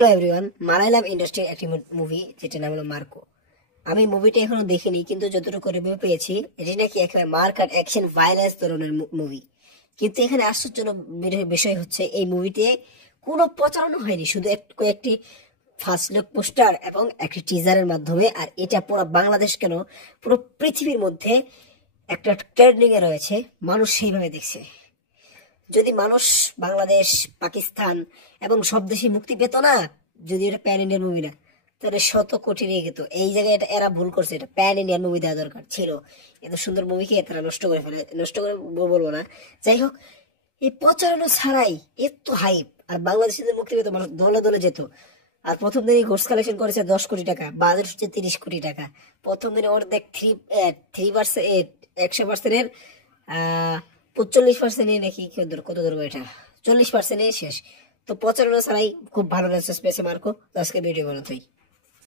Hello everyone, Malayalam ইন্ডাস্ট্রির একটি movie যেটার নাম হলো মার্কো। আমি মুভিটা এখনো দেখিনি, কিন্তু যতটুকু রিভিউ পেয়েছি এটি নাকি একেবারে মার্ক আর অ্যাকশন ভায়োলেন্স ধরনের মুভি। কিন্তু এখানে আশ্চর্যজনক বিষয় হচ্ছে এই মুভিতে কোনো প্রচারণা হয়নি, শুধু কয়েকটি ফার্স্ট লুক পোস্টার এবং একটি টিজারের মাধ্যমে। আর এটা পুরো বাংলাদেশ কেন, পুরো পৃথিবীর মধ্যে একটা ট্রেন্ডিং এ রয়েছে, মানুষ সেইভাবে দেখছে। যদি মানুষ বাংলাদেশ, পাকিস্তান এবং সব দেশে মুক্তি পেত না, যদি এটা প্যান ইন্ডিয়ান মুভি না, তাহলে শত কোটি নিয়ে যেত। এই জায়গায় এরা ভুল করছে, এটা প্যান ইন্ডিয়ান মুভি দেওয়া দরকার ছিল। এত সুন্দর মুভিকে তারা নষ্ট করে ফেলে, নষ্ট করে বলবো না, যাই হোক। এই প্রচারণা ছাড়াই এত হাইপ, আর বাংলাদেশে যদি মুক্তি পেত মানুষ দলে দলে যেত। আর প্রথম দিনই গোস কালেকশন করেছে 10 কোটি টাকা, বাজেট হচ্ছে 30 কোটি টাকা। প্রথম দিনে অর্ধেক 3% 100%-এর 45% নাকি কত ধরবো, এটা 40% শেষ। তো প্রচারণা ছাড়াই খুব ভালো রেসপন্স পেয়েছে মার্কো। তো আজকে ভিডিও বানাতেই